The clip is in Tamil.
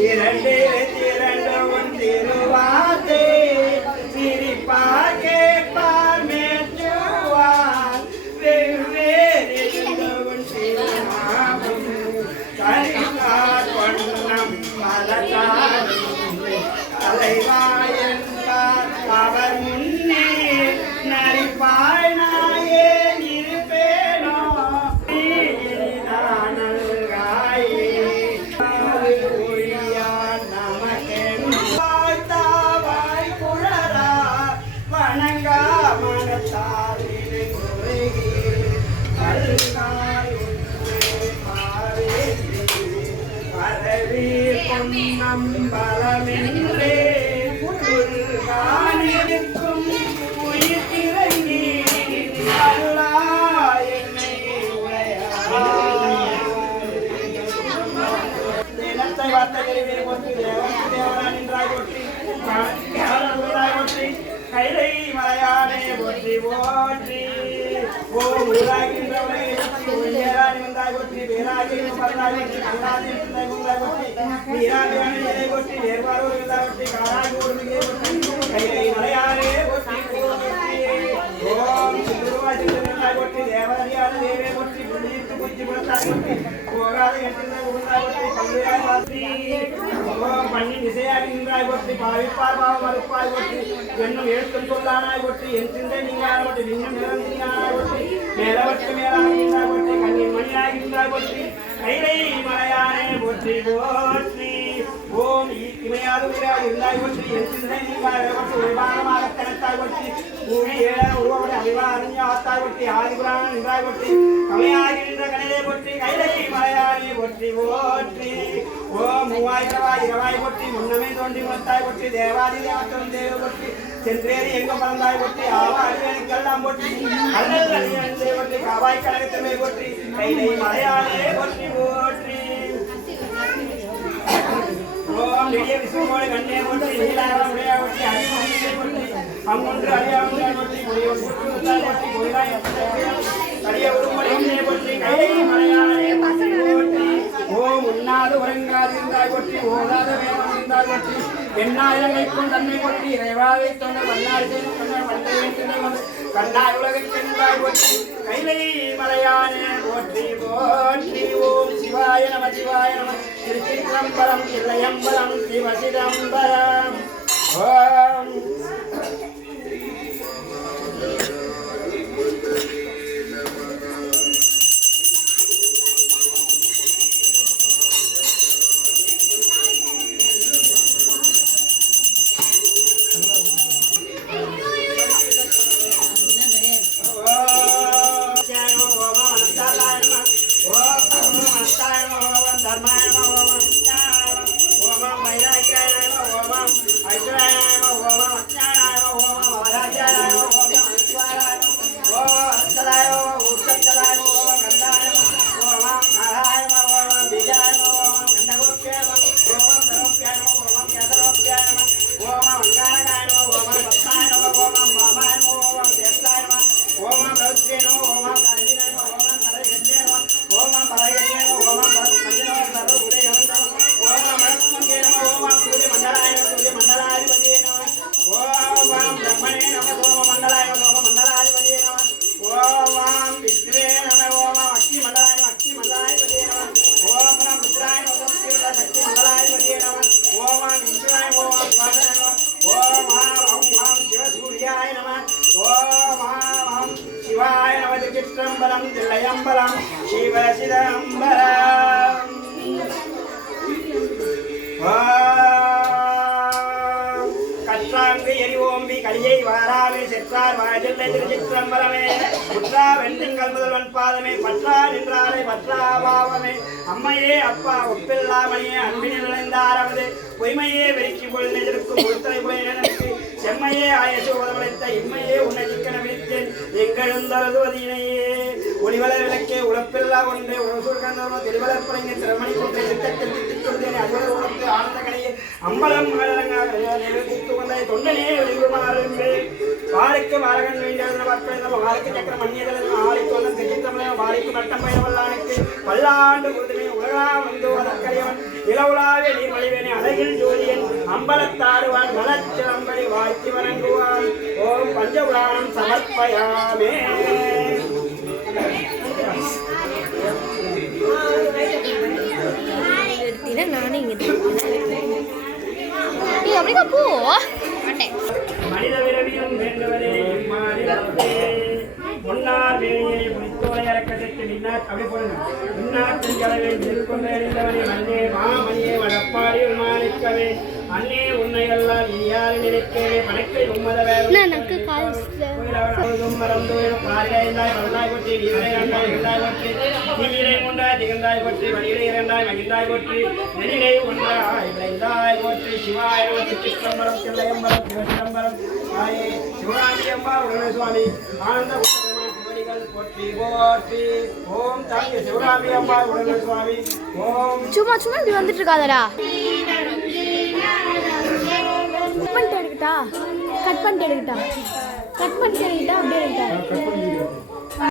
இரண்டே நம்பலமென்றே காணிருக்கும் உயிர் திறங்கி அல்லா என்னை நிலத்தை வார்த்தைகளை வேறுபட்டு தேவரானின் ராய் மலையானே ஒற்றி ஓற்றி ஓ உருளாகின்றவனை உயராடி வந்தாய் வேறாகி இருந்தாய் முந்தாய் வேறுபாடு இருந்தாய் காராகி கைலை சிந்துருந்தாய் போற்றி தேவரியான தேவே போற்றி புண்ணியத்து புத்தி புலத்தாய் போற்றி போகாத எட்டிருந்தாய் புகுந்தாய் போற்றி பங்குயாய் வாசி ஓம் பண்ணி திசையாய் நின்றாய் போற்றி பாவிப்பார் பாவம் மறுப்பாய் போற்றி என்னும் எழுத்தும் சொல்லானாய் போற்றி என் சிந்தை நீங்காய் போற்றி இன்னும் நிறந்தினாய் போற்றி மேலவற்று மேலாகின்றாய் போற்றி கண்ணின் மணியாகின்றாய் போற்றி கைலை மலையானே போற்றி போற்றி ஓம் இமையாது உயிராக இருந்தாய் போற்றி என் சிந்தை நீங்காய் போற்றி உருவானமாக கணத்தாய் போற்றி ஊழி ஏழ உருவோடு அறிவா அறிஞாத்தாய் போற்றி ஆதிபுராணம் நின்றாய் போற்றி கமையாகின்ற கணிதை போற்றி கைலை மலையானே போற்றி போற்றி ஓம் மூவாய் இரவாய் இரவாய் முன்னமே தோன்றி முத்தாய் போற்றி தேவாதி தேவத்தம் தேவ போற்றி சென்றேறி எங்க பறந்தாய் ஆவா காவாய் கழகத்தமே கைலை ஓம் கண்ணே போற்றி நீலாரம் உடையா அடிமொழியை போற்றி. அங்கொன்று அறியாமலே போற்றி பொடியோடு முத்தாய் போற்றி பொய்தாய் கடிய உருமொழியே போற்றி கைலை மலையானே போற்றி போற்றி ஓம் உண்ணாது உறங்காது இருந்தாய் ஓதாத வேதம் தன்னை இறைவாவை தொண்ட கண்ணாய் போற்றி கைலை மலையானே போற்றி போற்றி ஓம் சிவாய நம சிவாய நம. திருச்சிற்றம்பலம் இல்லையம்பலம் சிவசிதம்பரம். ஓ ஓம் சிதம்பரம் சிவ சிதம்பரம் கற்றாங்கு எரி ஓம்பி கலியை வாராமே செற்றார் வாஜல்லை திருச்சிற்றம்பரமே புற்றா வெண்திங்கள் முதல்வன் பாதமே பற்றா நின்றாரே பற்றா பாவமே. அம்மையே அப்பா ஒப்பில்லாமணியே அன்பினில் நுழைந்தாரவது பொய்மையே வெறிக்கு பொழுது எதிர்க்கும் பொறுத்தலை புலையனுக்கு செம்மையே ஆயசு உதவளைத்த இம்மையே உன்னை சிக்கன விழித்தேன் எங்கெழுந்தருதுவதினையே ஒளிவளர் விளக்கே உழப்பில்லா ஒன்றே உழசூர் கந்தவனோ திருவளர் திறமணி கொண்டே சித்தத்தில் திட்டிக் கொண்டேன். அதுவரை உழப்பு ஆனந்த கடையே அம்பலம் கூத்து வந்த தொண்டனே வெளிகுமாறு வாழைக்கு வாரகன் வேண்டிய பற்பம் வாழைக்கு சக்கரம் மண்ணியதன் ஆலைக்கு வந்த தெரிவித்தமிழ் வாழைக்கு வட்டம் பயவல்லானுக்கு பல்லாண்டு முழுதுமே உலகா வந்து அதற்கரியவன் இளவுலாவே நீர் வழிவேனே. அழகில் ஜோதியன் அம்பலத்தாடுவான். மலச்சிலம்படி வாழ்த்தி வணங்குவான். ஓம் பஞ்சபுராணம் சமர்ப்பயாமே. அப்படிக்கா போ மாட்டேன் மனித விரவியும் வேண்டுவதே இம்மாநிலத்தே முன்னார் வேணியை முடித்தோலை அரக்கத்திற்கு நின்னார். அப்படி போடுங்க. இன்னாற்றின் கலவை திருக்கொண்டு அறிந்தவனே மண்ணே மாமணியே வடப்பாடி மாணிக்கவே அன்னே உன்னை எல்லாம் இனியாறு நினைக்கவே. பணக்கை உம்மத வேறு சும்மா சும்மா இப்படி வந்துட்டு இருக்காதடா கட் பண்ணிட்டு எடுக்கிட்டா? கட் பண்ணி அப்படியே இருக்கா